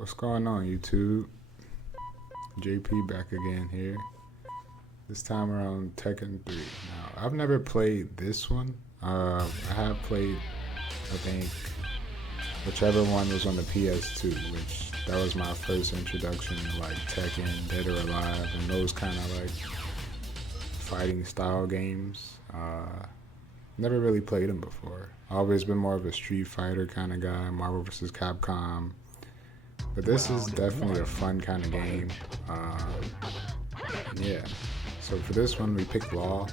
What's going on, YouTube? JP back again here. This time around Tekken 3. Now, I've never played this one. I have played, I think, whichever one was on the PS2, which that was my first introduction to like Tekken, Dead or Alive, and those kind of like fighting style games. Never really played them before. I've always been more of a Street Fighter kind of guy, Marvel vs. Capcom. But this is definitely a fun kind of game. Yeah. So for this one, we picked Law.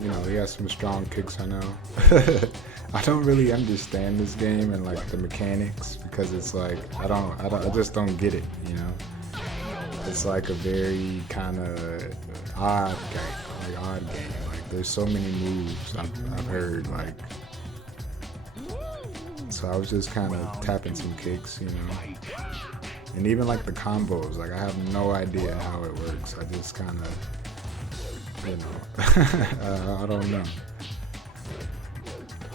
You know, he has some strong kicks, I know. I don't really understand this game and like the mechanics because it's like I just don't get it. You know, it's like a very kind of odd game. Like there's so many moves I've heard like. So I was just kind of tapping some kicks, you know, and even like the combos, like I have no idea how it works. I just kind of, you know, I don't know.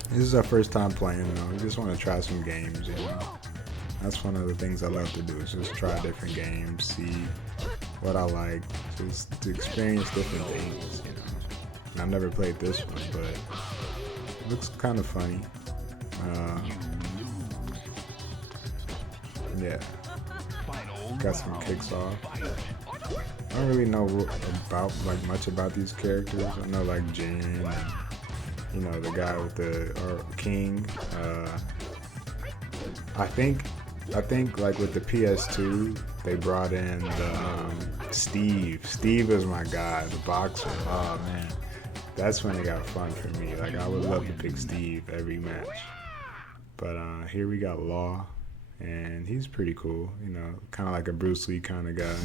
This is our first time playing, though. We just want to try some games, you know. That's one of the things I love to do, is just try different games, see what I like, just to experience different things, you know. And I've never played this one, but it looks kind of funny. Yeah, got some kicks off. I don't really know about like much about these characters. I know like Jin, and, you know, the guy with the King. I think like with the PS2 they brought in the Steve. Steve is my guy, the boxer. Oh man, that's when it got fun for me. Like I would love to pick Steve every match. But here we got Law, and he's pretty cool, you know, kind of like a Bruce Lee kind of guy.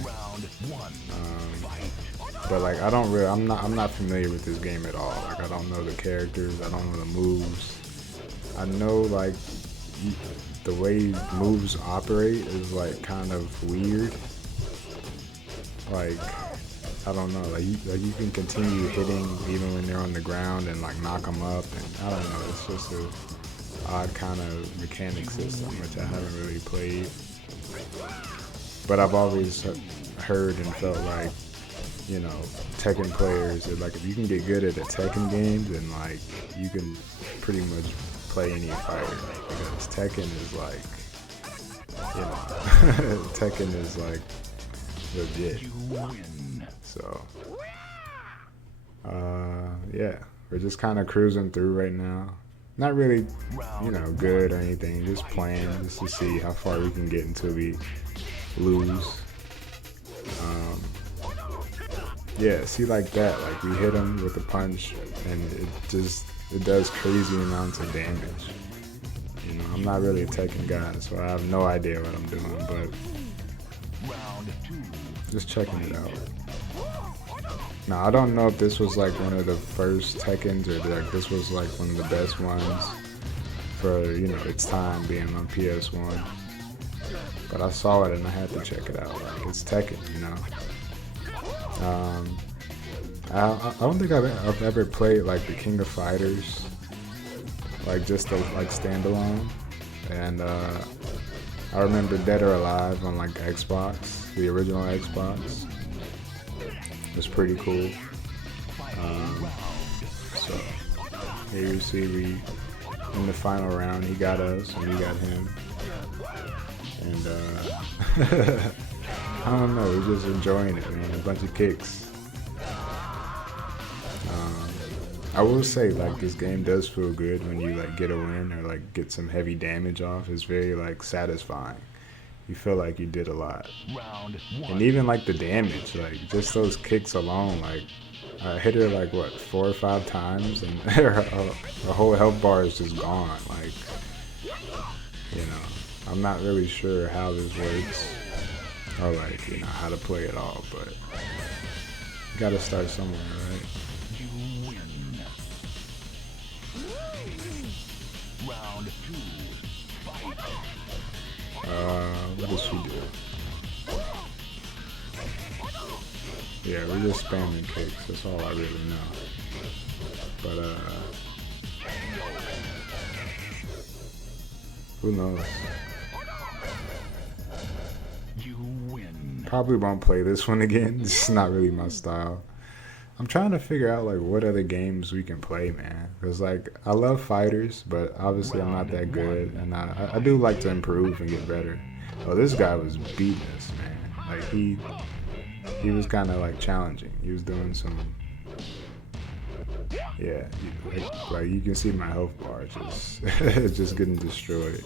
But like I'm not familiar with this game at all. Like I don't know the characters, I don't know the moves. I know like the way moves operate is like kind of weird. Like I don't know, like you can continue hitting even when they're on the ground and like knock them up, and I don't know, it's just a odd kind of mechanic system which I haven't really played, but I've always heard and felt like, you know, Tekken players are like, if you can get good at a Tekken game, then like you can pretty much play any fighter, because Tekken is like, you know, Tekken is like legit. So yeah, we're just kind of cruising through right now. Not really, you know, good or anything, just playing just to see how far we can get until we lose. Yeah, see like that, like we hit him with a punch and it does crazy amounts of damage. You know, I'm not really a Tekken guy, so I have no idea what I'm doing, but just checking it out. Now, I don't know if this was like one of the first Tekkens or like this was like one of the best ones for, you know, its time being on PS1. But I saw it and I had to check it out. Like, it's Tekken, you know. I don't think I've ever played like the King of Fighters, like just the like standalone. And I remember Dead or Alive on like Xbox, the original Xbox. It was pretty cool. So here you see we in the final round, he got us and we got him, and I don't know, we're just enjoying it, man. A bunch of kicks. I will say, like, this game does feel good when you like get a win or like get some heavy damage off. It's very like satisfying. You feel like you did a lot. And even like the damage, like just those kicks alone, like I hit her like what, 4 or 5 times, and her whole health bar is just gone. Like, you know, I'm not really sure how this works or like, you know, how to play it all, but you gotta start somewhere, right? What does she do? Yeah, we're just spamming kicks, that's all I really know. But who knows? You win. Probably won't play this one again. It's not really my style. I'm trying to figure out like what other games we can play, man. Cause like I love fighters, but obviously I'm not that good, and I do like to improve and get better. Oh, this guy was beating us, man. Like he was kind of like challenging. He was doing some, yeah. Like you can see my health bar just just getting destroyed.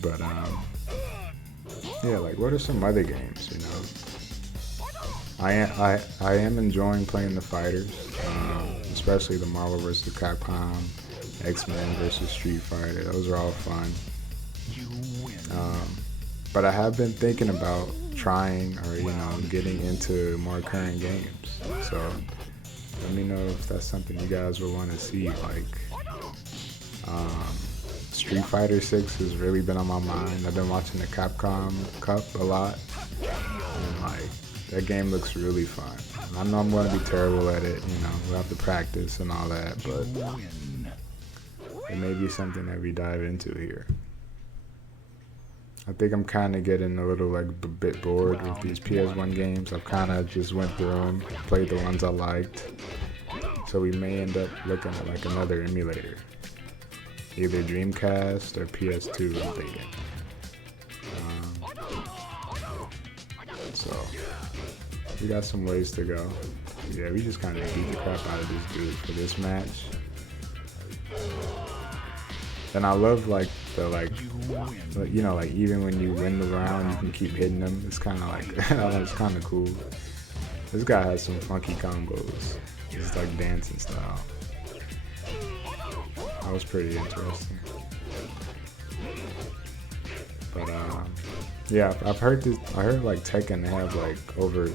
But yeah. Like what are some other games? You know. I am enjoying playing the fighters, especially the Marvel vs. Capcom, X-Men versus Street Fighter. Those are all fun. But I have been thinking about trying or getting into more current games. So let me know if that's something you guys would want to see. Like Street Fighter 6 has really been on my mind. I've been watching the Capcom Cup a lot, and like. That game looks really fun. I know I'm going to be terrible at it, we'll have to practice and all that, but it may be something that we dive into here. I think I'm kind of getting a little like a bit bored with these PS1 games. I've kind of just went through them, played the ones I liked, so we may end up looking at like another emulator. Either Dreamcast or PS2, I'm thinking. So we got some ways to go. Yeah, we just kind of beat the crap out of this dude for this match. And I love like the like even when you win the round, you can keep hitting them. It's kind of like it's kind of cool. This guy has some funky combos. It's like dancing style. That was pretty interesting. But yeah, I've heard this. I heard like Tekken, they have like over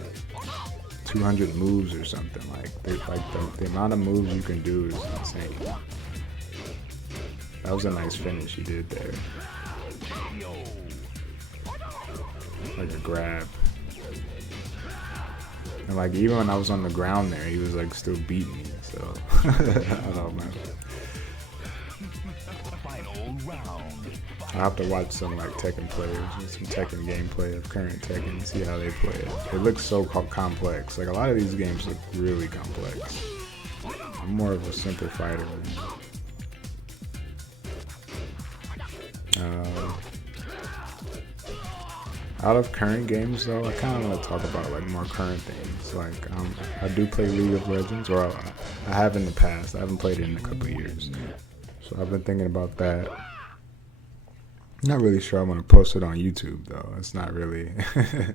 200 moves or something. Like the amount of moves you can do is insane. That was a nice finish he did there. Like a grab. And like even when I was on the ground there, he was like still beating me. So I don't know, man. I have to watch some like Tekken players and some Tekken gameplay of current Tekken and see how they play it. It looks so complex. Like a lot of these games look really complex. I'm more of a simple fighter. Out of current games though, I kind of want to talk about like more current things. Like I do play League of Legends, or I have in the past. I haven't played it in a couple of years. So I've been thinking about that. Not really sure I want to post it on YouTube though. It's not really. I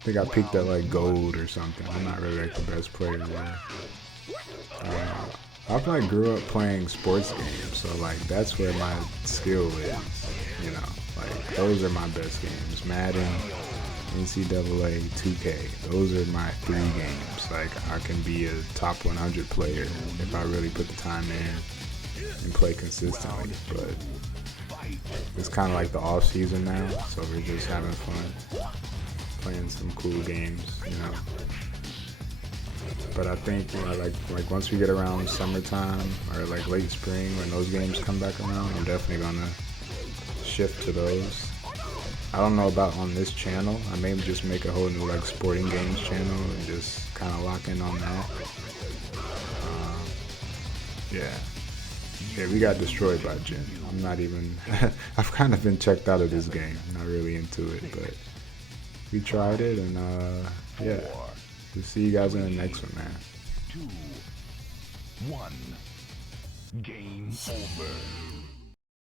think I peaked at like gold or something. I'm not really like the best player there. I like grew up playing sports games, so like that's where my skill is. Like those are my best games. Madden, NCAA, 2K. Those are my 3 games. Like I can be a top 100 player if I really put the time in and play consistently. But it's kind of like the off season now, so we're just having fun playing some cool games, But I think like once we get around summertime or like late spring when those games come back around, I'm definitely gonna shift to those. I don't know about on this channel. I may just make a whole new like sporting games channel and just kind of lock in on that. Yeah, we got destroyed by Jin. I'm not even. I've kind of been checked out of this game. Not really into it, but we tried it, and yeah. We'll see you guys in the next one, man. 2, 1. Game over.